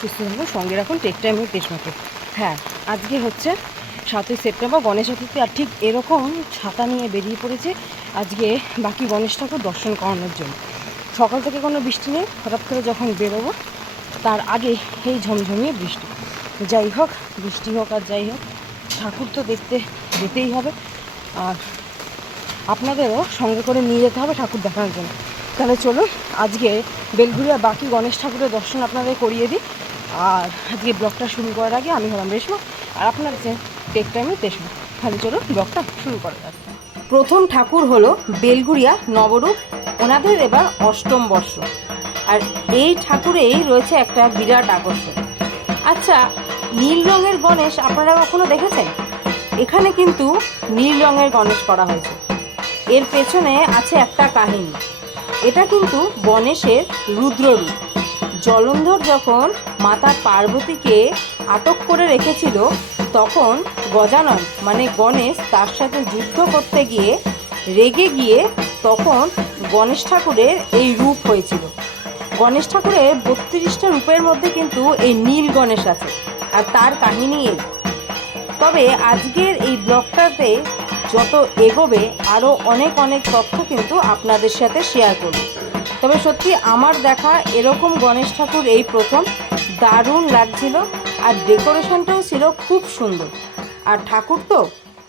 সুস্থ থাকুন, সঙ্গে রাখুন টেক টাইম উইথ তেজমাকে। হ্যাঁ, আজকে হচ্ছে 7ই সেপ্টেম্বর, গণেশ চতুর্থী। আর ঠিক এরকম ছাতা নিয়ে বেরিয়ে পড়েছে আজকে বাকি গণেশ ঠাকুর দর্শন করানোর জন্য। সকাল থেকে কোনো বৃষ্টি নেই, হঠাৎ করে যখন বেরোবো তার আগে এই ঝমঝমিয়ে বৃষ্টি। যাই হোক, বৃষ্টি হোক আর যাই হোক, ঠাকুর তো দেখতে যেতেই হবে, আর আপনাদেরও সঙ্গে করে নিয়ে যেতে হবে ঠাকুর দেখানোর জন্য। তাহলে চলুন আজকে বেলঘুরিয়া বাকি গণেশ ঠাকুরের দর্শন আপনাদের করিয়ে দিই। আর আজকে ব্লগটা শুরু করার আগে আমি হলাম রেশমা, আর আপনার যে টেক টাইমে তেজমা। তাহলে চলুন ব্লগটা শুরু করা যাক। প্রথম ঠাকুর হলো বেলঘুরিয়া নবরূপ, ওনাদের এবার 8ম বর্ষ। আর এই ঠাকুরেই রয়েছে একটা বিরাট আকর্ষণ। আচ্ছা, নীল রঙের গণেশ আপনারা কখনো দেখেছেন? এখানে কিন্তু নীল রঙের গণেশ করা হয়েছে। এর পেছনে আছে একটা কাহিনী। এটা কিন্তু গণেশের রুদ্ররূপ। জলন্ধর যখন মাতা পার্বতীকে আটক করে রেখেছিল, তখন গজানন মানে গণেশ তার সাথে যুদ্ধ করতে গিয়ে রেগে গিয়ে তখন গণেশ ঠাকুরের এই রূপ হয়েছিল। গণেশ ঠাকুরের 32টা রূপের মধ্যে কিন্তু এই নীল গণেশ আছে, আর তার কাহিনী এই। তবে আজকের এই ব্লগটাতে যত এগোবে আরও অনেক অনেক তথ্য কিন্তু আপনাদের সাথে শেয়ার করব। তবে সত্যি আমার দেখা এরকম গণেশ ঠাকুর এই প্রথম। দারুণ লাগছিল, আর ডেকোরেশনটাও ছিল খুব সুন্দর। আর ঠাকুর তো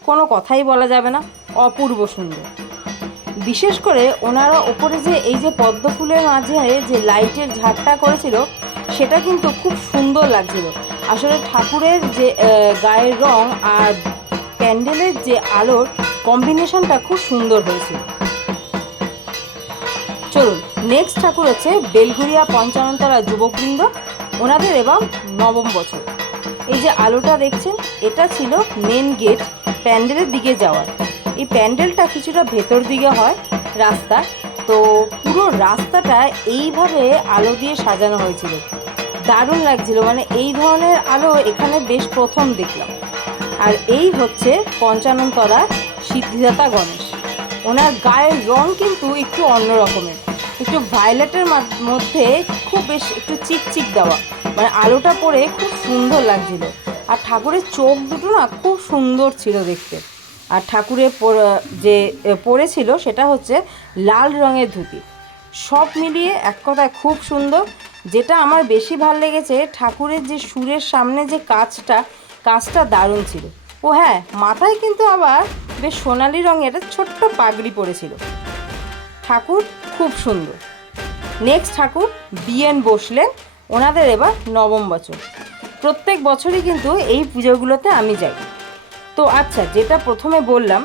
কোনো কথাই বলা যাবে না, অপূর্ব সুন্দর। বিশেষ করে ওনারা ওপরে যে এই যে পদ্ম ফুলের মাঝে যে লাইটের ঝাড়টা করেছিল, সেটা কিন্তু খুব সুন্দর লাগছিল। আসলে ঠাকুরের যে গায়ের রং আর প্যান্ডেলের যে আলোর কম্বিনেশনটা খুব সুন্দর হয়েছিল। চলুন, নেক্সট ঠাকুর হচ্ছে বেলঘুরিয়া পঞ্চাননতলা যুবকবৃন্দ, ওনাদের এবং 9ম বছর। এই যে আলোটা দেখছেন, এটা ছিল মেন গেট প্যান্ডেলের দিকে যাওয়ার। এই প্যান্ডেলটা কিছুটা ভেতর দিকে হয় রাস্তা, তো পুরো রাস্তাটা এইভাবে আলো দিয়ে সাজানো হয়েছিল। দারুণ লাগছিল, মানে এই ধরনের আলো এখানে বেশ প্রথম দেখলাম। আর এই হচ্ছে পঞ্চাননতলা সিদ্ধিদাতা গণেশ। ওনার গায়ের রং কিন্তু একটু অন্য রকমের, একটু ভায়োলেটের মধ্যে খুব বেশ একটু চিকচিক দেওয়া, মানে আলোটা পড়ে খুব সুন্দর লাগছিল। আর ঠাকুরের চোখ দুটো না খুব সুন্দর ছিল দেখতে। আর ঠাকুরের যে পরেছিল সেটা হচ্ছে লাল রঙের ধুতি। সব মিলিয়ে এক কথায় খুব সুন্দর। যেটা আমার বেশি ভালো লেগেছে, ঠাকুরের যে সুরের সামনে যে কাজটা দারুণ ছিল। ও হ্যাঁ, মাথায় কিন্তু আবার বেশ সোনালি রঙের ছোট্ট পাগড়ি পরেছিল। ঠাকুর খুব সুন্দর। নেক্সট ঠাকুর বিএন বসলেন, ওনাদের এবার 9ম বছর। প্রত্যেক বছরই কিন্তু এই পুজোগুলোতে আমি যাই। তো আচ্ছা, যেটা প্রথমে বললাম,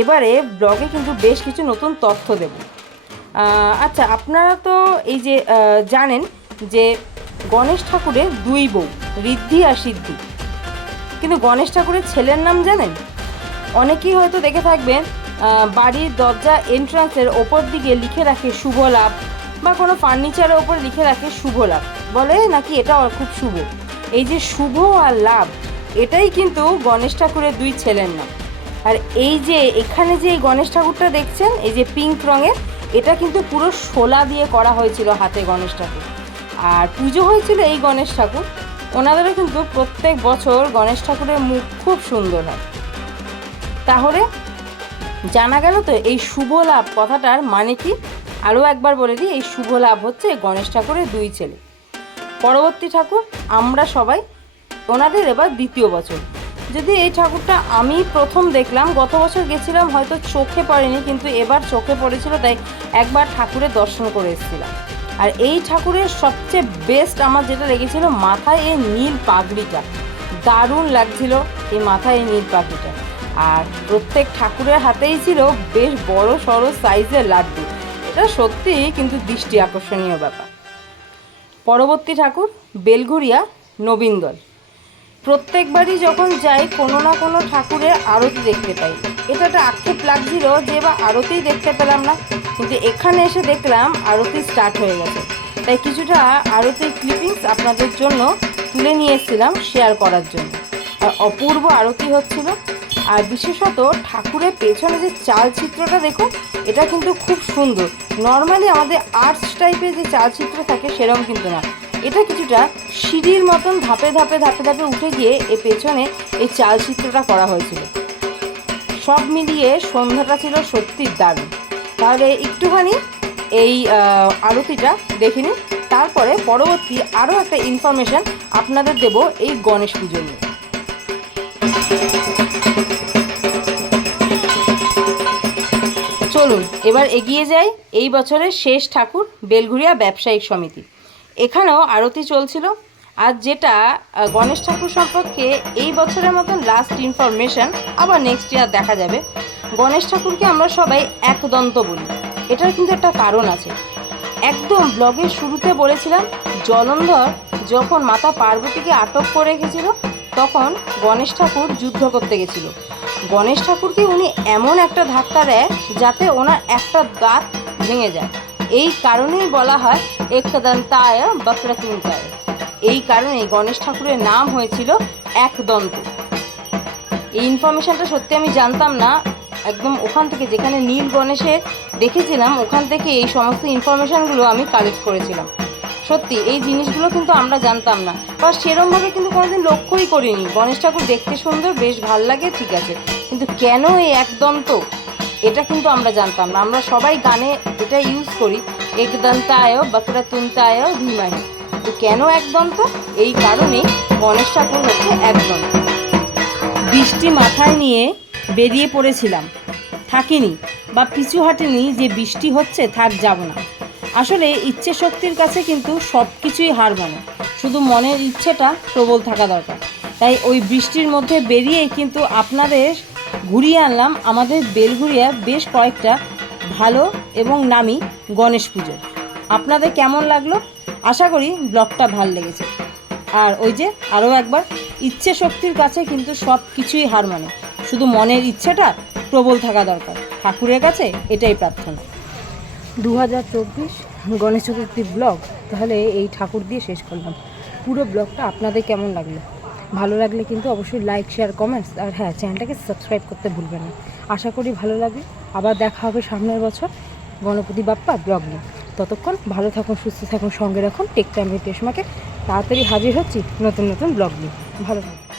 এবারে ব্লগে কিন্তু বেশ কিছু নতুন তথ্য দেব। আচ্ছা, আপনারা তো এই যে জানেন যে গণেশ ঠাকুরের 2 বউ, ঋদ্ধি আর সিদ্ধি। কিন্তু গণেশ ঠাকুরের ছেলের নাম জানেন? অনেকেই হয়তো দেখে থাকবেন বাড়ির দরজা এন্ট্রান্সের ওপর দিকে লিখে রাখে শুভ লাভ, বা কোনো ফার্নিচারের ওপর লিখে রাখে শুভ লাভ, বলে নাকি এটা খুব শুভ। এই যে শুভ আর লাভ, এটাই কিন্তু গণেশ ঠাকুরের 2 ছেলের নাম। আর এই যে এখানে যে গণেশ ঠাকুরটা দেখছেন, এই যে পিঙ্ক রঙের, এটা কিন্তু পুরো শোলা দিয়ে করা হয়েছিল হাতে গণেশ ঠাকুর। আর পুজো হয়েছিল এই গণেশ ঠাকুর। ওনাদেরও কিন্তু প্রত্যেক বছর গণেশ ঠাকুরের মুখ খুব সুন্দর হয়। তাহলে জানা গেল তো এই শুভ লাভ কথাটার মানে কি। আরও একবার বলে দিই, এই শুভ লাভ হচ্ছে গণেশ ঠাকুরের 2 ছেলে। পরবর্তী ঠাকুর আমরা সবাই, ওনাদের এবার 2য় বছর। যদি এই ঠাকুরটা আমি প্রথম দেখলাম, গত বছর গেছিলাম, হয়তো চোখে পড়েনি, কিন্তু এবার চোখে পড়েছিল, তাই একবার ঠাকুরের দর্শন করে এসেছিলাম। আর এই ঠাকুরের সবচেয়ে বেস্ট আমার যেটা লেগেছিল, মাথায় এই নীল পাগড়িটা দারুণ লাগছিল। এই মাথায় এই নীল পাগড়িটা, আর প্রত্যেক ঠাকুরের হাতেই ছিল বেশ বড় সড়ো সাইজের লাড্ডু। এটা সত্যিই কিন্তু দৃষ্টি আকর্ষণীয় ব্যাপার। পরবর্তী ঠাকুর বেলঘুরিয়া নবীনদল। প্রত্যেকবারই যখন যাই কোনো না কোনো ঠাকুরের আরতি দেখতে পাই। এটা একটা আক্ষেপ লাগছিল যে বা আরতিই দেখতে পেলাম না, কিন্তু এখানে এসে দেখলাম আরতি স্টার্ট হয়ে গেছে। তাই কিছুটা আরতির ক্লিপিংস আপনাদের জন্য তুলে নিয়ে এসেছিলাম শেয়ার করার জন্য। আর অপূর্ব আরতি হচ্ছিল। আর বিশেষত ঠাকুরের পেছনে যে চালচিত্রটা দেখুন, এটা কিন্তু খুব সুন্দর। নর্মালি আমাদের আর্টস টাইপের যে চালচিত্র থাকে সেরকম কিন্তু না, এটা কিছুটা সিঁড়ির মতন ধাপে ধাপে ধাপে ধাপে উঠে গিয়ে পেছনে এই চালচিত্রটা করা হয়েছিল। সব মিলিয়ে সন্ধ্যাটা ছিল সত্যি দারুণ। তাহলে একটুখানি এই আরতিটা দেখে নিন, তারপরে পরবর্তী আরও একটা ইনফরমেশান আপনাদের দেব এই গণেশ পুজো নিয়ে। চলুন এবার এগিয়ে যাই এই বছরের শেষ ঠাকুর বেলঘুরিয়া ব্যবসায়িক সমিতি। এখানেও আরতি চলছিল। আর যেটা গণেশ ঠাকুর সম্পর্কে এই বছরের মতন লাস্ট ইনফরমেশান, আবার নেক্সট ইয়ার দেখা যাবে। গণেশ ঠাকুরকে আমরা সবাই একদন্ত বলি, এটার কিন্তু একটা কারণ আছে। একদম ব্লগের শুরুতে বলেছিলাম জলন্ধর যখন মাতা পার্বতীকে আটক করে রেখেছিল তখন গণেশ ঠাকুর যুদ্ধ করতে গেছিল। গণেশ ঠাকুরকে উনি এমন একটা ধাক্কা দেয় যাতে ওনার একটা দাঁত ভেঙে যায়। এই কারণেই বলা হয় একদন্তায় বক্রতুণ্ডায়। এই কারণেই গণেশ ঠাকুরের নাম হয়েছিল একদন্ত। এই ইনফরমেশানটা সত্যি আমি জানতাম না। একদম ওখান থেকে যেখানে নীল গণেশের দেখেছিলাম ওখান থেকে এই সমস্ত ইনফরমেশানগুলো আমি কালেক্ট করেছিলাম। সত্যি এই জিনিসগুলো কিন্তু আমরা জানতাম না, বা সেরমভাবে কিন্তু কোনোদিন লক্ষ্যই করিনি। গণেশ ঠাকুর দেখতে সুন্দর, বেশ ভাল লাগে, ঠিক আছে, কিন্তু কেন এই একদন্ত এটা কিন্তু আমরা জানতাম না। আমরা সবাই গানে এটা ইউজ করি একদন্তায় বক্রতুণ্ডায় ধীমহি, তো কেন একদন্ত? এই কারণেই গণেশ ঠাকুর হচ্ছে একদন্ত। বৃষ্টি মাথায় নিয়ে বেরিয়ে পড়েছিলাম, থাকিনি বা পিছু হাঁটেনি যে বৃষ্টি হচ্ছে থাক যাব না। আসলে ইচ্ছে শক্তির কাছে কিন্তু সব কিছুই হার মানে, শুধু মনের ইচ্ছেটা প্রবল থাকা দরকার। তাই ওই বৃষ্টির মধ্যে বেরিয়েই কিন্তু আপনাদের ঘুরিয়ে আনলাম আমাদের বেলঘুরিয়া বেশ কয়েকটা ভালো এবং নামি গণেশ পুজো। আপনাদের কেমন লাগলো? আশা করি ব্লগটা ভালো লেগেছে। আর ওই যে আরও একবার, ইচ্ছে শক্তির কাছে কিন্তু সব কিছুই হার মানে, শুধু মনের ইচ্ছেটা প্রবল থাকা দরকার। ঠাকুরের কাছে এটাই প্রার্থনা। 2024 গণেশ চতুর্থী ব্লগ তাহলে এই ঠাকুর দিয়ে শেষ করলাম। পুরো ব্লগটা আপনাদের কেমন লাগলো? ভালো লাগলে কিন্তু অবশ্যই লাইক, শেয়ার, কমেন্টস, আর হ্যাঁ, চ্যানেলটাকে সাবস্ক্রাইব করতে ভুলবেন না। আশা করি ভালো লাগবে। আবার দেখা হবে সামনের বছর গণপতি বাপ্পা ব্লগ নিয়ে। ততক্ষণ ভালো থাকুন, সুস্থ থাকুন, সঙ্গে রাখুন টেক টাইম উইথ রেশমাকে। তাড়াতাড়ি হাজির হচ্ছি নতুন নতুন ব্লগ নিয়ে। ভালো থাকুন।